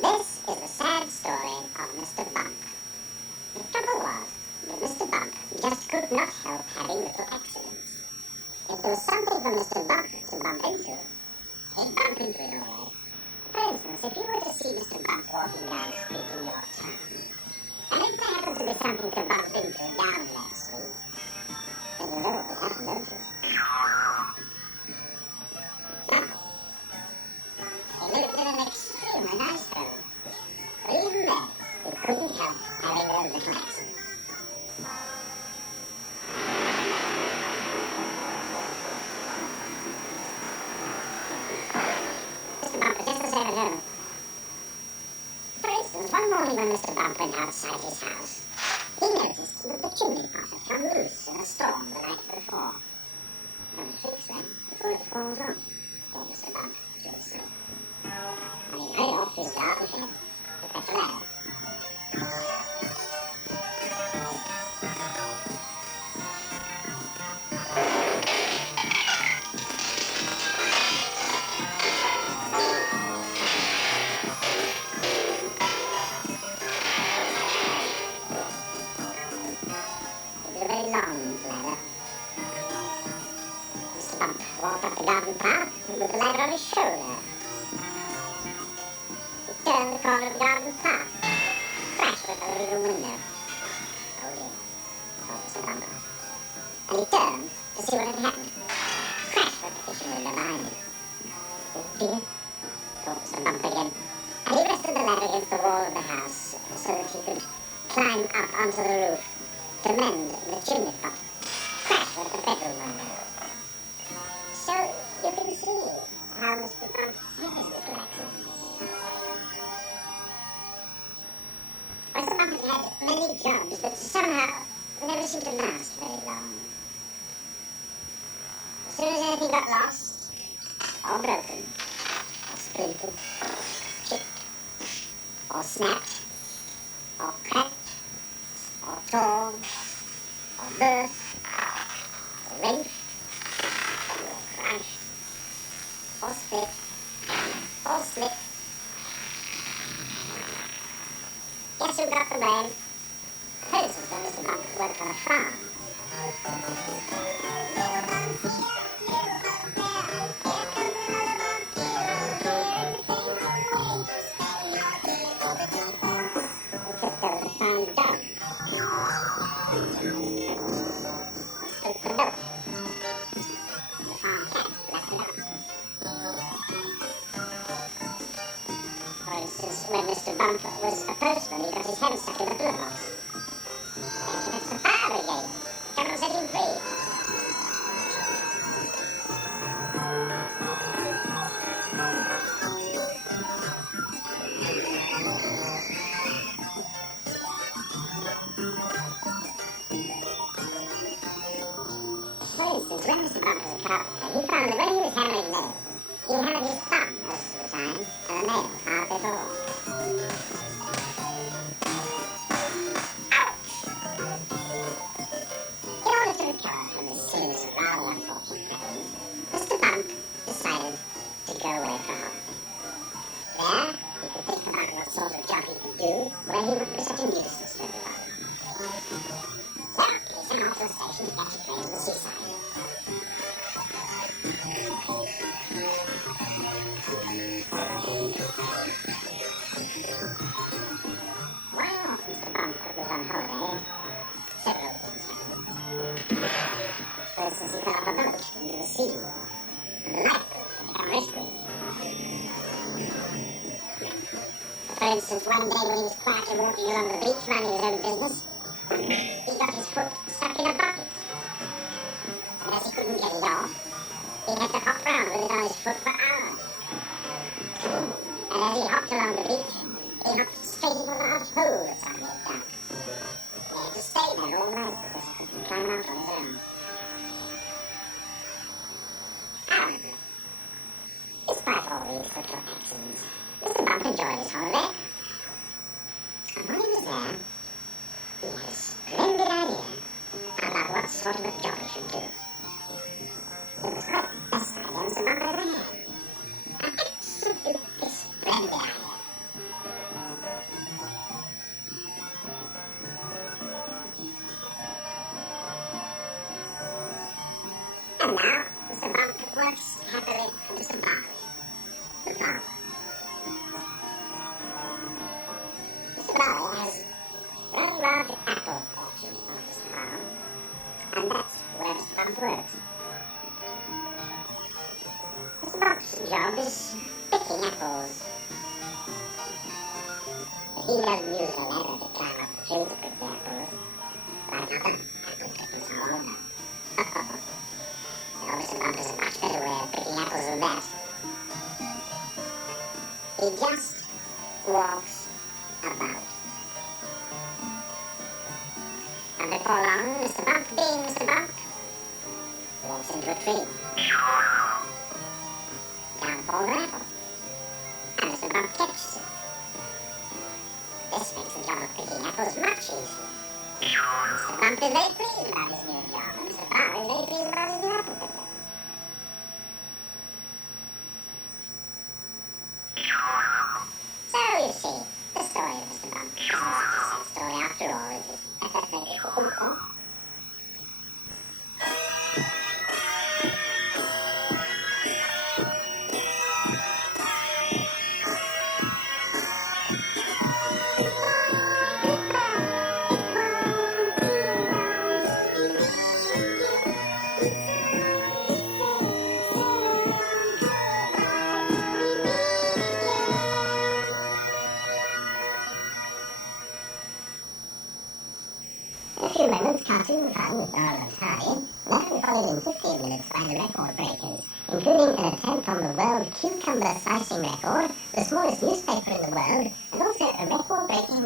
This is the sad story of Mr. Bump. The trouble was that Mr. Bump just could not help having little accidents. If there was something for Mr. Bump to bump into, he'd bump into it all right. For instance, if you were to see Mr. Bump walking down the street in your town, and if there happened to be something to bump into down that street, then you know what would happen, don't you? Now, he lived in an extremely nice home, but even then, he couldn't help having those little accidents. Mr. Bump was just the same at home. For instance, one morning when Mr. Bump went outside his house, he noticed that the chimney pot had come loose in a storm the night before. When the twigs then, before it falls off, thought Mr. Bump to himself. And he hurried off to his garden shed to fetch a ladder. It was a very long ladder. Mr. Bump walked up the garden path with the ladder on his shoulder. He turned the corner of the garden path. Crash went the little window. Oh dear, thought Mr. Bump. And he turned to see what had happened. Crash went the kitchen window behind him. Oh dear, thought Mr. Bump again. And he rested the ladder against the wall of the house so that he could climb up onto the roof to mend the chimney pot. Crash went the bedroom window. So you can see how Mr. Bump has little accidents. Mr. Bump had many jobs that somehow never seemed to last very long. As soon as anything got lost, or broken, or splintered, chipped, or snapped, or cracked, or torn, or burst, or rent, or crushed, or split, or slipped. Guess who got the blame? For instance, when Mr. Bump worked on a farm. For instance, when Mr. Bump was a postman, he got his hand stuck in the pillar box. And it's the fire brigade. Come and set him free. For instance, when Mr. Bump was a carpenter, he found that when he was hammering nails, he hammered his thumb most of the time, and the nail hard before. In order to recover from this series of rather unfortunate happenings, Mr. Bump decided to go away for a holiday. There, he could think about what sort of job he could do where he wouldn't be such a nuisance to everyone. So, he set off to the station to catch a train to the seaside. While Mr. Bump was on holiday, several things happened. For instance, he fell off a boat into the sea, and the lifeboat had become risky. For instance, one day when he was quietly walking along the beach minding his own business, he got his foot stuck in a bucket. And as he couldn't get it off, he had to hop round with it on his foot for hours. And as he hopped along the beach, he hopped straight into a large hole that somebody had dug. He had to stay there all night because he couldn't climb out on his own. However, despite all these little accidents, Mr. Bump enjoyed his holiday. And when he was there, he had a splendid idea about what sort of a job he should do. And now, Mr. Bump works happily for Mr. Barley, the farmer. Mr. Barley has very large apple orchards on his farm, and that's where Mr. Bump works. Mr. Bump's job is picking apples. But he doesn't use a ladder to climb up the tree to pick the apples, like other apple pickers are. No, Mr. Bump has a much better way of picking apples than that. He just walks about. And before long, Mr. Bump, being Mr. Bump, walks into a tree. Down falls an apple. And Mr. Bump catches it. This makes the job of picking apples much easier. Mr. Bump is very pleased about his new job, and Mr. Barley is very pleased about his new apple picker. So, you see, the story of Mr. Bump isn't such a sad story after all, is it? A few moments cartoon fun with Donald and Charlie, then followed in 15 minutes by the record breakers, including an attempt on the world cucumber slicing record, the smallest newspaper in the world, and also a record-breaking